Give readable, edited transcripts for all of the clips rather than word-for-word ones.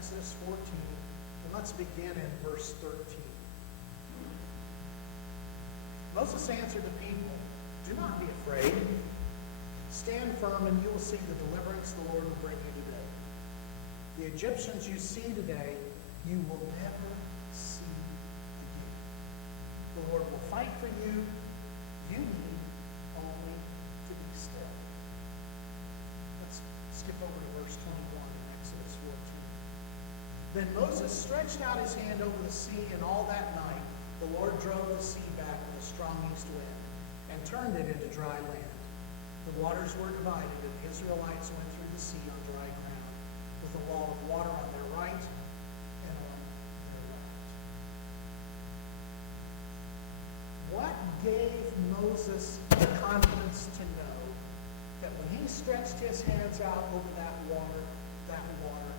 Exodus 14, and let's begin in verse 13. Moses answered the people, "Do not be afraid. Stand firm, and you will see the deliverance the Lord will bring you today. The Egyptians you see today, you will never see again. The Lord will fight for you. You need only to be still." Let's skip over to verse 21 in Exodus 14. Then Moses stretched out his hand over the sea, and all that night the Lord drove the sea back with a strong east wind and turned it into dry land. The waters were divided, and the Israelites went through the sea on dry ground, with a wall of water on their right and on their left. What gave Moses the confidence to know that when he stretched his hands out over that water would part?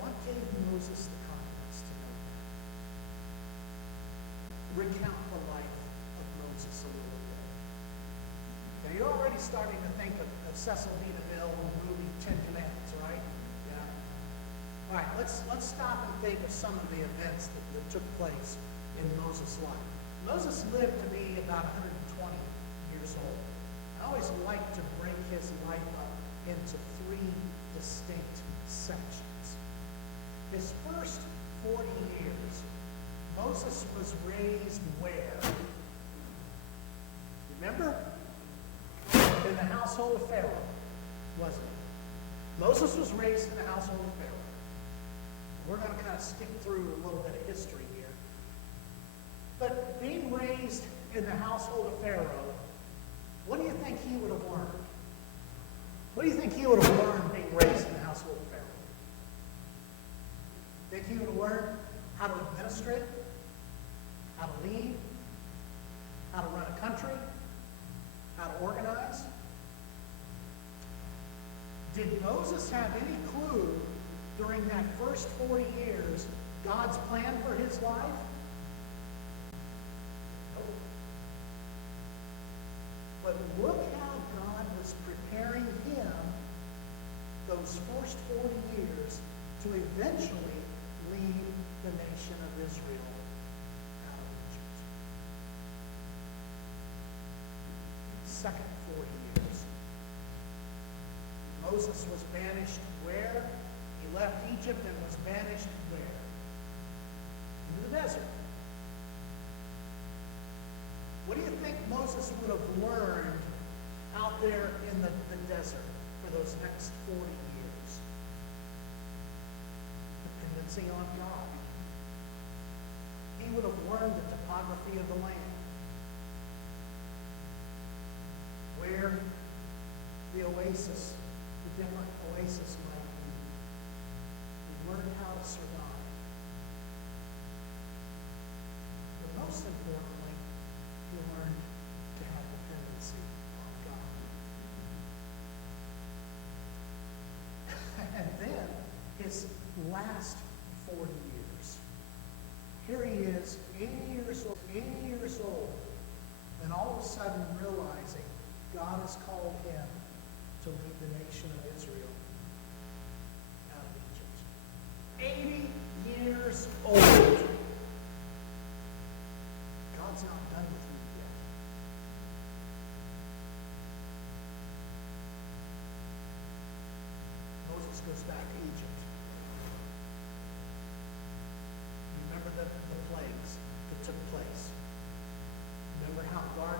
What gave Moses the confidence to know that? Recount the life of Moses a little bit. Now, you're already starting to think of Cecil B. DeMille in the movie Ten Commandments, right? Yeah. All right, let's stop and think of some of the events that took place in Moses' life. Moses lived to be about 120 years old. I always like to break his life up into three distinct sections. His first 40 years, Moses was raised where? Remember? In the household of Pharaoh, wasn't it? Moses was raised in the household of Pharaoh. We're going to kind of skip through a little bit of history here. But being raised in the household of Pharaoh, what do you think he would have learned? What do you think he would have learned being raised in the household of Pharaoh? Think he would have learned how to administrate, how to lead, how to run a country, how to organize? Did Moses have any clue during that first 40 years God's plan for his life? No. But look how God was preparing him those first 40 years to eventually lead the nation of Israel out of Egypt. Second 40 years, Moses was banished where? He left Egypt and was banished where? Into the desert. What do you think Moses would have learned out there in the desert for those next 40 years? Dependency on God. He would have learned the topography of the land. Where the oasis, the different oasis might be. He learned how to survive. But most importantly, he learned to have dependency on God. And then his last 40 years. Here he is, 80 years old, and all of a sudden realizing God has called him to lead the nation of Israel out of Egypt. 80 years old. God's not done with you yet. Moses goes back to Egypt. You remember the plagues that took place. Remember how God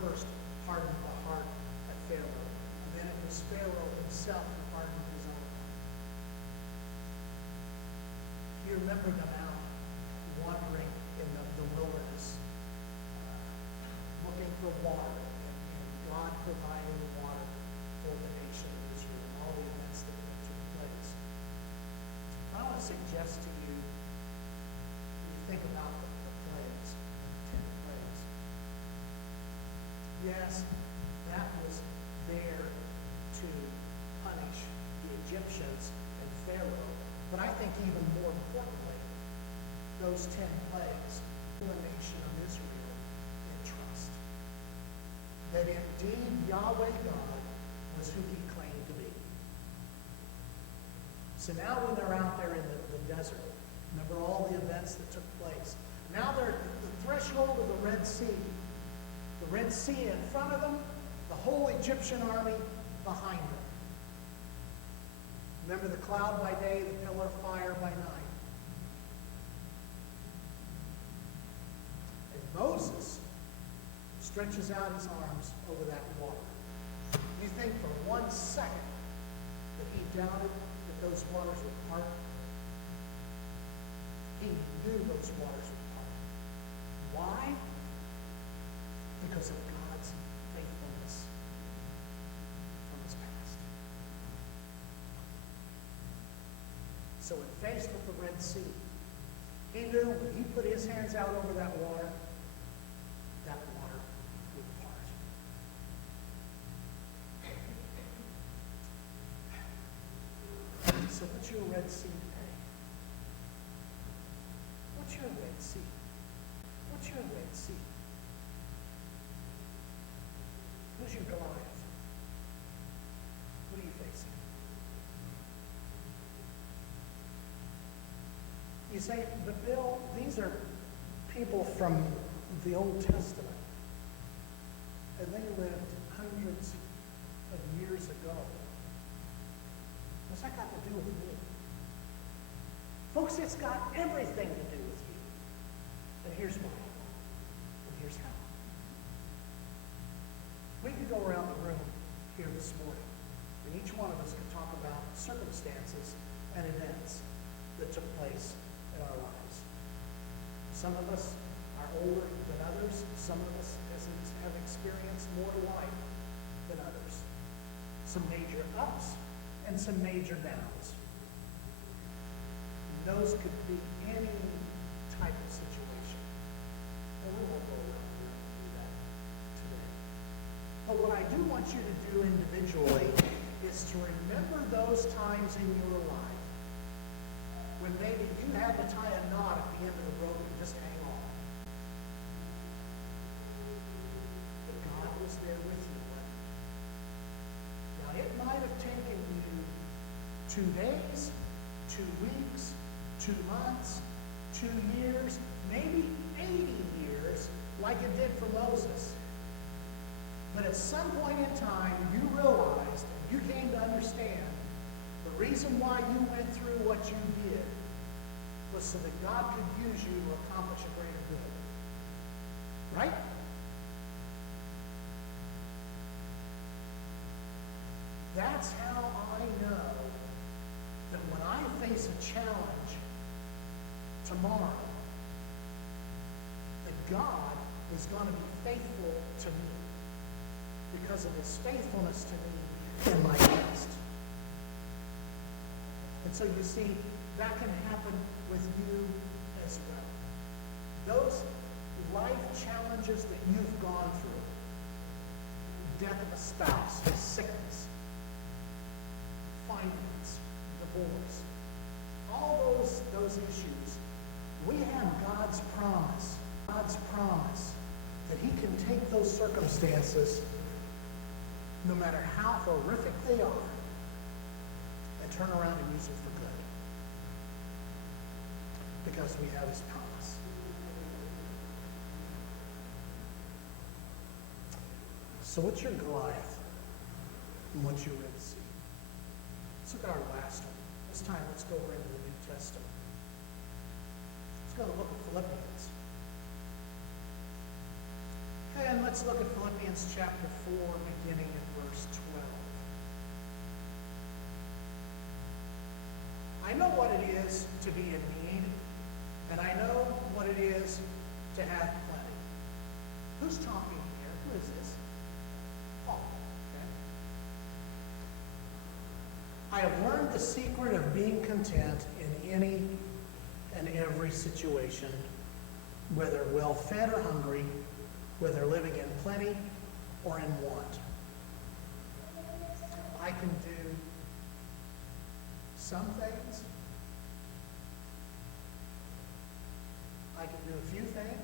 first hardened the heart of Pharaoh. And then it was Pharaoh himself who hardened his own heart. You remember them out wandering in the wilderness, looking for water, and God providing water for the nation of Israel and all the events that took place. I want to suggest to you, when you think about the plagues, the 10 plagues, yes, that was there to punish the Egyptians and Pharaoh, but I think even more importantly, those 10 plagues to the nation of Israel in trust. That indeed Yahweh God was who he claimed to be. So now when they're out there in the desert, remember all the events that took place. Now they're at the threshold of the Red Sea. The Red Sea in front of them, the whole Egyptian army behind them. Remember the cloud by day, the pillar of fire by night. And Moses stretches out his arms over that water. You think for 1 second that he doubted that those waters would part? He knew those waters would part. Why? Because of God's faithfulness from his past. So when faced with the Red Sea, he knew when he put his hands out over that water would part. So what's your Red Sea today? What's your Red Sea? What's your Red Sea? Who's your Goliath? What are you facing? You say, but Bill, these are people from the Old Testament. And they lived hundreds of years ago. What's that got to do with me? Folks, it's got everything to do with you. And here's why. And here's how. We could go around the room here this morning, and each one of us could talk about circumstances and events that took place in our lives. Some of us are older than others. Some of us have experienced more life than others. Some major ups and some major downs. Those could be any type of situation. And we won't go around here and do that today. But what I do want you to do individually is to remember those times in your life when maybe you had to tie a knot at the end of the rope and just hang on. But God was there with you. Now, it might have taken you 2 days, 2 weeks, 2 months, 2 years, maybe 80 years, like it did for Moses. But at some point in time, you realized, and you came to understand, the reason why you went through what you did was so that God could use you to accomplish a greater good. Right? That's how I know that when I face a challenge tomorrow, that God is going to be faithful to me because of his faithfulness to me in my past. And so you see, that can happen with you as well. Those life challenges that you've gone through, death of a spouse, sickness, finance, divorce, all those issues, we have God's promise that he can take those circumstances, no matter how horrific they are, and turn around and use them for good. Because we have his promise. So what's your Goliath? And what's your Red Sea? Let's look at our last one. This time, let's go over into the New Testament. Let's go to look at Philippians. And let's look at Philippians chapter 4, beginning in verse 12. I know what it is to be in need, and I know what it is to have plenty. Who's talking here? Who is this? Paul. Okay. I have learned the secret of being content in any and every situation, whether well-fed or hungry, whether living in plenty or in want. I can do some things. I can do a few things.